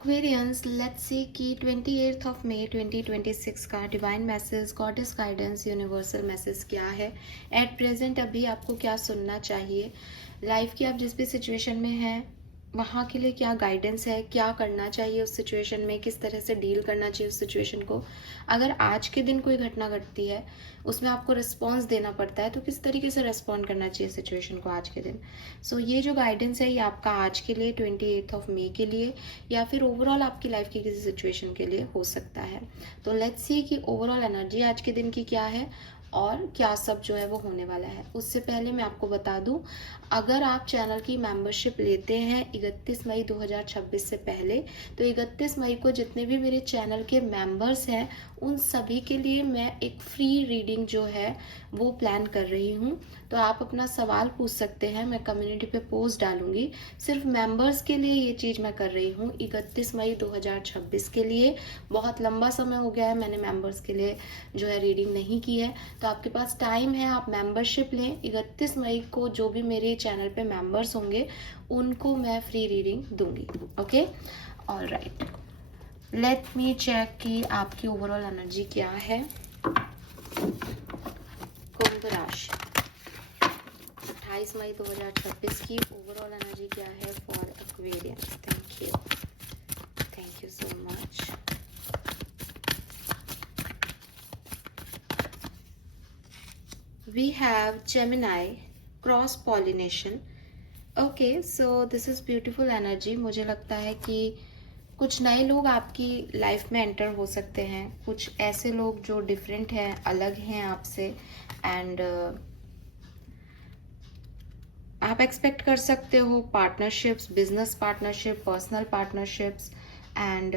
Aquarians, let's see कि 28th of May 2026 का divine message, goddess guidance, universal message क्या है एट प्रेजेंट। अभी आपको क्या सुनना चाहिए लाइफ की, आप जिस भी सिचुएशन में हैं वहाँ के लिए क्या गाइडेंस है, क्या करना चाहिए उस सिचुएशन में, किस तरह से डील करना चाहिए उस सिचुएशन को। अगर आज के दिन कोई घटना घटती है उसमें आपको रिस्पॉन्स देना पड़ता है तो किस तरीके से रिस्पॉन्ड करना चाहिए सिचुएशन को आज के दिन। सो ये जो गाइडेंस है ये आपका आज के लिए 28th ऑफ मई के लिए या फिर ओवरऑल आपकी लाइफ की किसी सिचुएशन के लिए हो सकता है। तो लेट्स सी कि ओवरऑल एनर्जी आज के दिन की क्या है और क्या सब जो है वो होने वाला है। उससे पहले मैं आपको बता दूं, अगर आप चैनल की मेंबरशिप लेते हैं 31 मई 2026 से पहले, तो 31 मई को जितने भी मेरे चैनल के मेंबर्स हैं उन सभी के लिए मैं एक फ्री रीडिंग जो है वो प्लान कर रही हूँ। तो आप अपना सवाल पूछ सकते हैं, मैं कम्युनिटी पे पोस्ट डालूंगी। सिर्फ मेंबर्स के लिए ये चीज़ मैं कर रही हूँ 31 मई 2026 के लिए। बहुत लंबा समय हो गया है मैंने मेंबर्स के लिए जो है रीडिंग नहीं की है, तो आपके पास टाइम है, आप मेंबरशिप लें। 31 मई को जो भी मेरे चैनल पे मेंबर्स होंगे उनको मैं फ्री रीडिंग दूंगी। Okay, all right, let me check कि आपकी ओवरऑल एनर्जी क्या है। कुंभ राशि, 28 मई 2026 की ओवरऑल एनर्जी क्या है for Aquarians. Thank you so much. We have Gemini, cross pollination. Okay, so this is beautiful energy. मुझे लगता है कि कुछ नए लोग आपकी लाइफ में एंटर हो सकते हैं, कुछ ऐसे लोग जो डिफरेंट हैं, अलग हैं आपसे, एंड आप एक्सपेक्ट कर सकते हो partnerships, business partnership, personal partnerships, and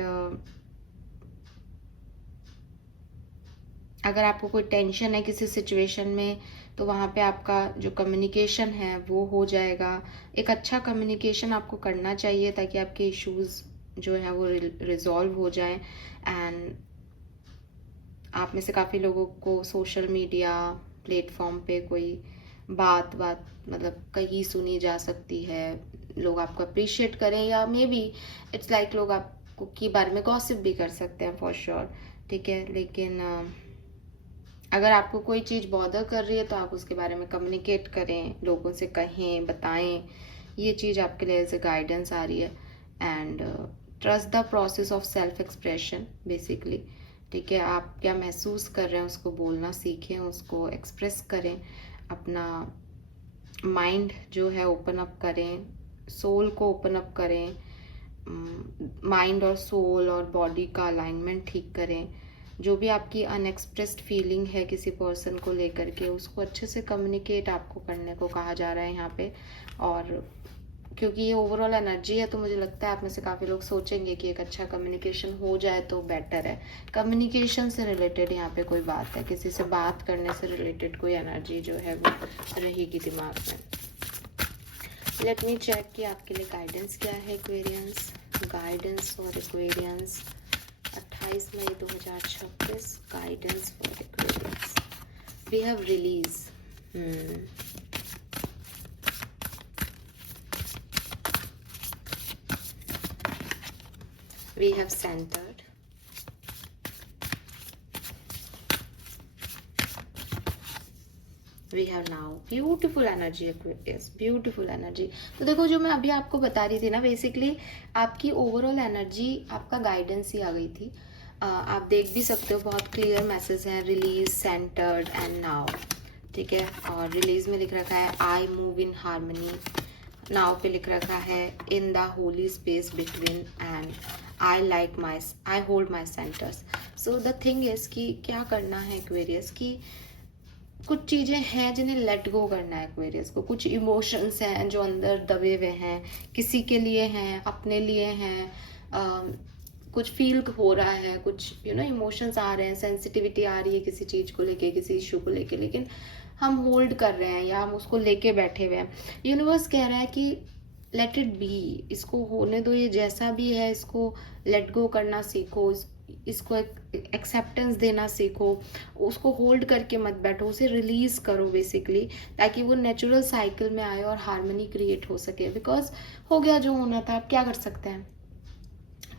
अगर आपको कोई टेंशन है किसी सिचुएशन में तो वहाँ पे आपका जो कम्युनिकेशन है वो हो जाएगा। एक अच्छा कम्युनिकेशन आपको करना चाहिए ताकि आपके इश्यूज जो है वो रिजॉल्व हो जाएं। एंड आप में से काफ़ी लोगों को सोशल मीडिया प्लेटफॉर्म पे कोई बात मतलब कहीं सुनी जा सकती है, लोग आपको अप्रिशिएट करें, या मे बी इट्स लाइक लोग आपको के बारे में गॉसिप भी कर सकते हैं फॉर श्योर। ठीक है, लेकिन अगर आपको कोई चीज़ बॉदर कर रही है तो आप उसके बारे में कम्युनिकेट करें, लोगों से कहें, बताएं। ये चीज़ आपके लिए एज ए गाइडेंस आ रही है। And trust the process of self expression basically. ठीक है, आप क्या महसूस कर रहे हैं उसको बोलना सीखें, उसको एक्सप्रेस करें, अपना माइंड जो है ओपन अप करें, सोल को ओपन अप करें, माइंड और सोल और बॉडी का अलाइनमेंट ठीक करें। जो भी आपकी अनएक्सप्रेस्ड फीलिंग है किसी पर्सन को लेकर के, उसको अच्छे से कम्युनिकेट आपको करने को कहा जा रहा है यहाँ पे। और क्योंकि ये ओवरऑल एनर्जी है तो मुझे लगता है आप में से काफ़ी लोग सोचेंगे कि एक अच्छा कम्युनिकेशन हो जाए तो बेटर है। कम्युनिकेशन से रिलेटेड यहाँ पे कोई बात है, किसी से बात करने से रिलेटेड कोई एनर्जी जो है वो रहेगी दिमाग में। लेट मी चेक कि आपके लिए गाइडेंस क्या है Aquarians. Guidance for Aquarians 28 May 2026, guidance for Aquarians. We have release, we have centered, we have now beautiful energy Aquarius, beautiful energy। तो देखो, जो मैं अभी आपको बता रही थी ना, बेसिकली आपकी ओवरऑल एनर्जी, आपका गाइडेंस ही आ गई थी। आप देख भी सकते हो, बहुत क्लियर मैसेज है, रिलीज, सेंटर्ड एंड नाउ। ठीक है, और रिलीज में लिख रखा है आई मूव इन हार्मनी, नाव पे लिख रखा है in the Holi space between, and I hold my centres. So the thing is कि क्या करना है एक्वेरियस, की कुछ चीज़ें हैं जिन्हें लेट गो करना है एक्वेरियस को। कुछ इमोशंस हैं जो अंदर दबे हुए हैं, किसी के लिए हैं, अपने लिए हैं, कुछ फील हो रहा है, कुछ इमोशंस आ रहे हैं, सेंसिटिविटी आ रही है किसी चीज़ को लेके, किसी इशू को लेके, लेकिन हम होल्ड कर रहे हैं या हम उसको लेके बैठे हुए हैं। यूनिवर्स कह रहा है कि लेट इट बी, इसको होने दो, ये जैसा भी है इसको लेट गो करना सीखो, इसको एक्सेप्टेंस देना सीखो, उसको होल्ड करके मत बैठो, उसे रिलीज करो बेसिकली, ताकि वो नेचुरल साइकिल में आए और हार्मनी क्रिएट हो सके। बिकॉज हो गया जो होना था, आप क्या कर सकते हैं।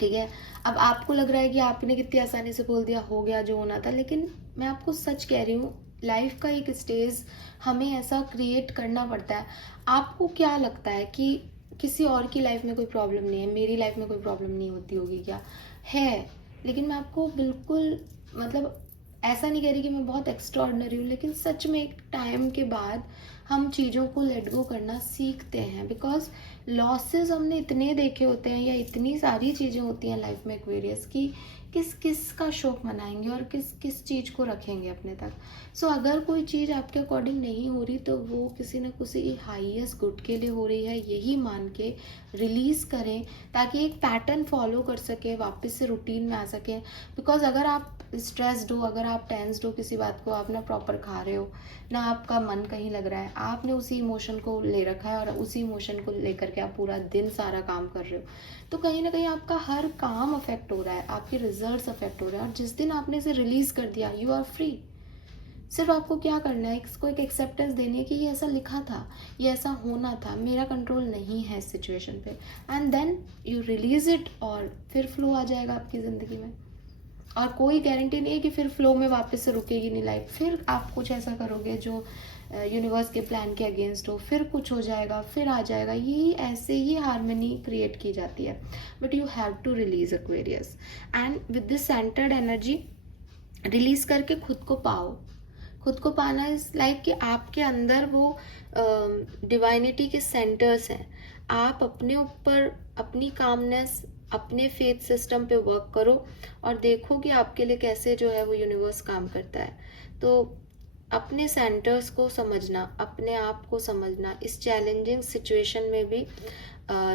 ठीक है। अब आपको लग रहा है कि आपने कितनी आसानी से बोल दिया, हो गया जो होना था, लेकिन मैं आपको सच कह रही हूँ, लाइफ का एक स्टेज हमें ऐसा क्रिएट करना पड़ता है। आपको क्या लगता है कि किसी और की लाइफ में कोई प्रॉब्लम नहीं है, मेरी लाइफ में कोई प्रॉब्लम नहीं होती होगी क्या? है। लेकिन मैं आपको बिल्कुल, मतलब ऐसा नहीं कह रही कि मैं बहुत एक्स्ट्रॉर्डनरी हूँ, लेकिन सच में एक टाइम के बाद हम चीज़ों को लेट गो करना सीखते हैं। बिकॉज लॉसेस हमने इतने देखे होते हैं, या इतनी सारी चीज़ें होती हैं लाइफ में एक्वेरियस की, किस किस का शौक मनाएंगे और किस किस चीज़ को रखेंगे अपने तक। सो अगर कोई चीज़ आपके अकॉर्डिंग नहीं हो रही, तो वो किसी न किसी हाईएस्ट गुड के लिए हो रही है, यही मान के रिलीज़ करें, ताकि एक पैटर्न फॉलो कर सके, वापस से रूटीन में आ सके। बिकॉज अगर आप स्ट्रेस्ड हो, अगर आप टेंस्ड हो किसी बात को, आप ना प्रॉपर खा रहे हो, ना आपका मन कहीं लग रहा है, आपने उसी इमोशन को ले रखा है और उसी इमोशन को लेकर के आप पूरा दिन सारा काम कर रहे हो, तो कहीं ना कहीं आपका हर काम अफेक्ट हो रहा है, आपके रिजल्ट्स अफेक्ट हो रहे हैं। और जिस दिन आपने इसे रिलीज कर दिया, यू आर फ्री। सिर्फ आपको क्या करना है, इसको एक एक्सेप्टेंस देनी है कि ये ऐसा लिखा था, ये ऐसा होना था, मेरा कंट्रोल नहीं है इस सिचुएशन पे, and then you release it, और फिर फ्लो आ जाएगा आपकी ज़िंदगी में। और कोई गारंटी नहीं है कि फिर फ्लो में वापस से रुकेगी नहीं लाइफ, फिर आप कुछ ऐसा करोगे जो यूनिवर्स के प्लान के अगेंस्ट हो, फिर कुछ हो जाएगा, फिर आ जाएगा। ये ऐसे ही हार्मनी क्रिएट की जाती है। But you have to release Aquarius, and with this centered energy release करके खुद को पाओ। खुद को पाना इज लाइक कि आपके अंदर वो डिवाइनिटी के सेंटर्स हैं। आप अपने ऊपर अपनी कामनेस, अपने फेथ सिस्टम पे वर्क करो, और देखो कि आपके लिए कैसे जो है वो यूनिवर्स काम करता है। तो अपने सेंटर्स को समझना, अपने आप को समझना, इस चैलेंजिंग सिचुएशन में भी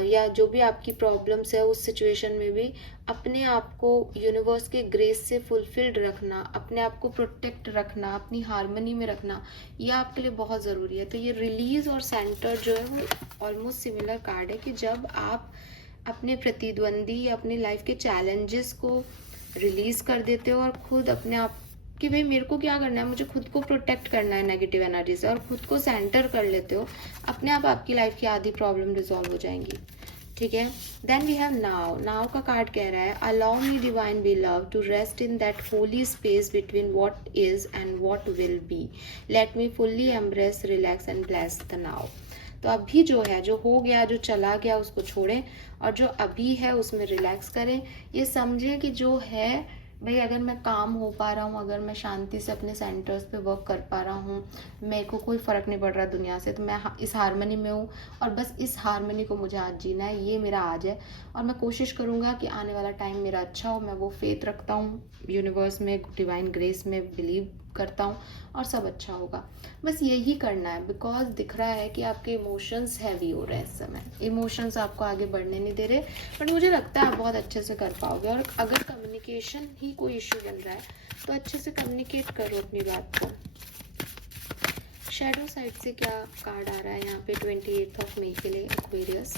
या जो भी आपकी प्रॉब्लम्स है उस सिचुएशन में भी अपने आप को यूनिवर्स के ग्रेस से फुलफिल्ड रखना, अपने आप को प्रोटेक्ट रखना, अपनी हार्मनी में रखना, ये आपके लिए बहुत ज़रूरी है। तो ये रिलीज और सेंटर जो है वो ऑलमोस्ट सिमिलर कार्ड है, कि जब आप अपने प्रतिद्वंदी या अपनी लाइफ के चैलेंजेस को रिलीज कर देते हो और खुद अपने आप कि भाई मेरे को क्या करना है, मुझे खुद को प्रोटेक्ट करना है नेगेटिव एनर्जी से, और खुद को सेंटर कर लेते हो, अपने आप आपकी लाइफ की आधी प्रॉब्लम रिजॉल्व हो जाएंगी। ठीक है। Then we have now. Now का कार्ड कह रहा है, allow me divine be love to rest in that holy space between what is and what will be, let me fully embrace, relax and bless the now. तो अभी जो है, जो हो गया, जो चला गया, उसको छोड़ें, और जो अभी है उसमें रिलैक्स करें। ये समझें कि जो है भाई, अगर मैं काम हो पा रहा हूँ, अगर मैं शांति से अपने सेंटर्स पे वर्क कर पा रहा हूँ, मेरे को कोई फ़र्क नहीं पड़ रहा दुनिया से, तो मैं इस हारमनी में हूँ, और बस इस हारमनी को मुझे आज जीना है, ये मेरा आज है। और मैं कोशिश करूँगा कि आने वाला टाइम मेरा अच्छा हो। मैं वो फेथ रखता हूँ यूनिवर्स में, डिवाइन ग्रेस में बिलीव करता हूँ, और सब अच्छा होगा। बस यही करना है। बिकॉज दिख रहा है कि आपके इमोशंस हैवी हो रहे हैं इस समय, इमोशंस आपको आगे बढ़ने नहीं दे रहे, बट मुझे लगता है आप बहुत अच्छे से कर पाओगे। और अगर कम्युनिकेशन ही कोई इश्यू बन रहा है, तो अच्छे से कम्युनिकेट करो अपनी बात को। शैडो साइड से क्या कार्ड आ रहा है यहाँ पे 28 मई के लिए Aquarius,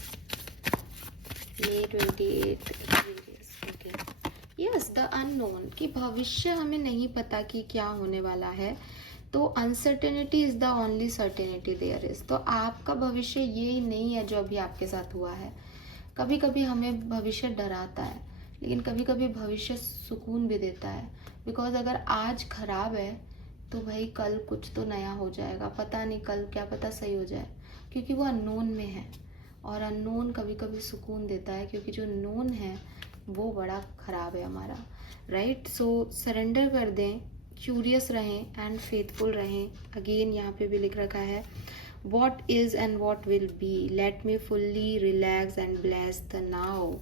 May 28 Aquarius. Okay, yes, the unknown, कि भविष्य हमें नहीं पता कि क्या होने वाला है, तो uncertainty is the only certainty there is. तो आपका भविष्य ये नहीं है जो अभी आपके साथ हुआ है। कभी कभी हमें भविष्य डराता है, लेकिन कभी कभी भविष्य सुकून भी देता है। बिकॉज अगर आज खराब है, तो भाई कल कुछ तो नया हो जाएगा, पता नहीं कल क्या पता सही हो जाए, क्योंकि वो अननोन में है। और अननोन कभी कभी सुकून देता है, क्योंकि जो नोन है वो बड़ा खराब है हमारा, राइट। सो सरेंडर कर दें, क्यूरियस रहें एंड फेथफुल रहें। अगेन यहाँ पे भी लिख रखा है, what is and what will be, let me fully relax and bless the now.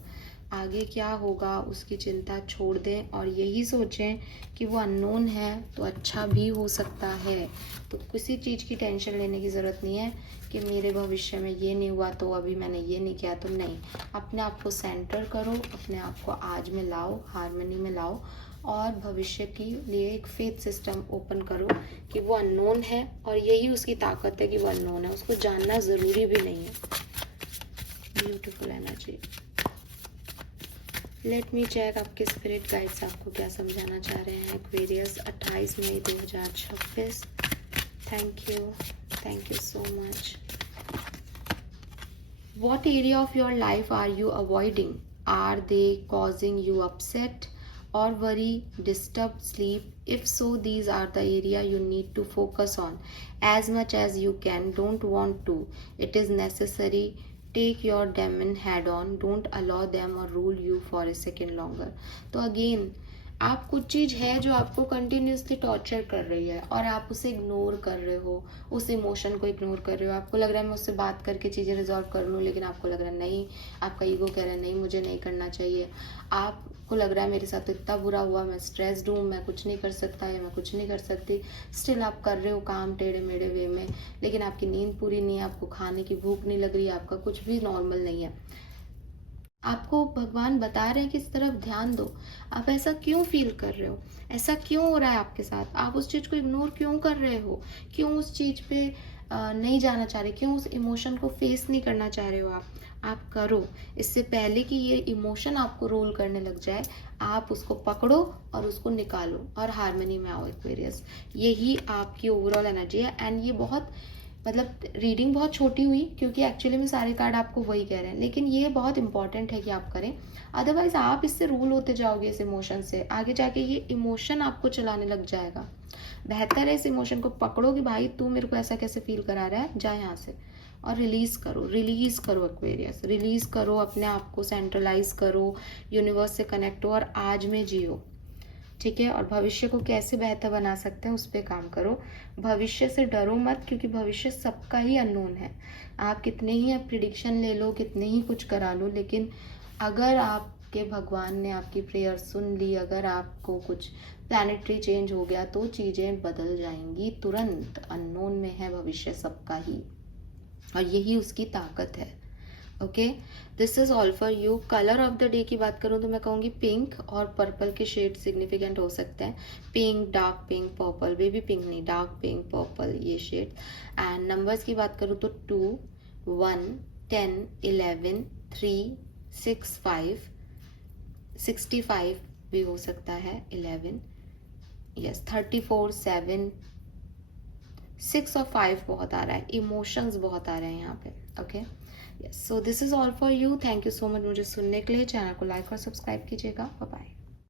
आगे क्या होगा उसकी चिंता छोड़ दें, और यही सोचें कि वो अननोन है तो अच्छा भी हो सकता है। तो किसी चीज़ की टेंशन लेने की ज़रूरत नहीं है कि मेरे भविष्य में ये नहीं हुआ तो अभी मैंने ये नहीं किया, तो नहीं। अपने आप को सेंटर करो, अपने आप को आज में लाओ, हार्मनी में लाओ, और भविष्य के लिए एक फेथ सिस्टम ओपन करो कि वो अननोन है, और यही उसकी ताकत है कि वो अननोन है, उसको जानना ज़रूरी भी नहीं है। Beautiful energy. Let me check आपके स्पिरिट गाइड्स आपको क्या समझाना चाह रहे हैं। Aquarius 28 May 2026। Thank you so much. What area of your life are you avoiding? Are they causing you upset or worry, disturb sleep? If so, these are the area you need to focus on as much as you can. Don't want to. It is necessary. Take your demon head on. Don't allow them or rule you for a second longer. तो again आप कुछ चीज़ है जो आपको continuously torture कर रही है और आप उसे इग्नोर कर रहे हो, उस इमोशन को इग्नोर कर रहे हो. आपको लग रहा है मैं उससे बात करके चीज़ें रिजॉल्व कर लूँ, लेकिन आपको लग रहा है नहीं, आपका ईगो कह रहा है नहीं मुझे नहीं करना चाहिए. आपको लग रहा है मेरे साथ तो इतना बुरा हुआ, मैं स्ट्रेस्ड हूँ, मैं कुछ नहीं कर सकता या मैं कुछ नहीं कर सकती. स्टिल आप कर रहे हो काम टेढ़े मेढ़े वे में, लेकिन आपकी नींद पूरी नहीं है, आपको खाने की भूख नहीं लग रही है, आपका कुछ भी नॉर्मल नहीं है. आपको भगवान बता रहे हैं कि इस तरफ ध्यान दो. आप ऐसा क्यों फील कर रहे हो, ऐसा क्यों हो रहा है आपके साथ, आप उस चीज़ को इग्नोर क्यों कर रहे हो, क्यों उस चीज़ पे नहीं जाना चाह रहे, क्यों उस इमोशन को फेस नहीं करना चाह रहे हो. आप करो. इससे पहले कि ये इमोशन आपको रोल करने लग जाए, आप उसको पकड़ो और उसको निकालो और हार्मनी में आओ एक्वेरियस. यही आपकी ओवरऑल एनर्जी है. एंड ये बहुत मतलब रीडिंग बहुत छोटी हुई क्योंकि एक्चुअली में सारे कार्ड आपको वही कह रहे हैं, लेकिन ये बहुत इंपॉर्टेंट है कि आप करें. अदरवाइज आप इससे रूल होते जाओगे इस इमोशन से, आगे जाके ये इमोशन आपको चलाने लग जाएगा. बेहतर है इस इमोशन को पकड़ो कि भाई तू मेरे को ऐसा कैसे फील करा रहा है, जा यहाँ से, और रिलीज करो एक्वेरियस. रिलीज करो, अपने आप को सेंट्रलाइज करो, यूनिवर्स से कनेक्ट हो और आज में जियो. ठीक है. और भविष्य को कैसे बेहतर बना सकते हैं उस पर काम करो. भविष्य से डरो मत, क्योंकि भविष्य सबका ही अननोन है. आप कितने ही प्रिडिक्शन ले लो, कितने ही कुछ करा लो, लेकिन अगर आपके भगवान ने आपकी प्रेयर सुन ली, अगर आपको कुछ प्लानिटरी चेंज हो गया तो चीज़ें बदल जाएंगी तुरंत. अननोन में है भविष्य सबका ही, और यही उसकी ताकत है. Okay, this is all for you. Colour of the day की बात करूँ तो मैं कहूँगी पिंक और पर्पल के शेड सिग्निफिकेंट हो सकते हैं. Pink, dark pink, purple, baby pink नहीं, डार्क पिंक, पर्पल, ये शेड. एंड नंबर्स की बात करूँ तो 2, 1, 10, 11, 3, 6, 5, 65 भी हो सकता है, 11, यस, 34, 7, 6 और 5 बहुत आ रहा है. इमोशंस बहुत आ रहे हैं यहाँ पे. Okay, yes. So this is all for you. Thank you so much मुझे सुनने के लिए. चैनल को लाइक और सब्सक्राइब कीजिएगा. Bye bye.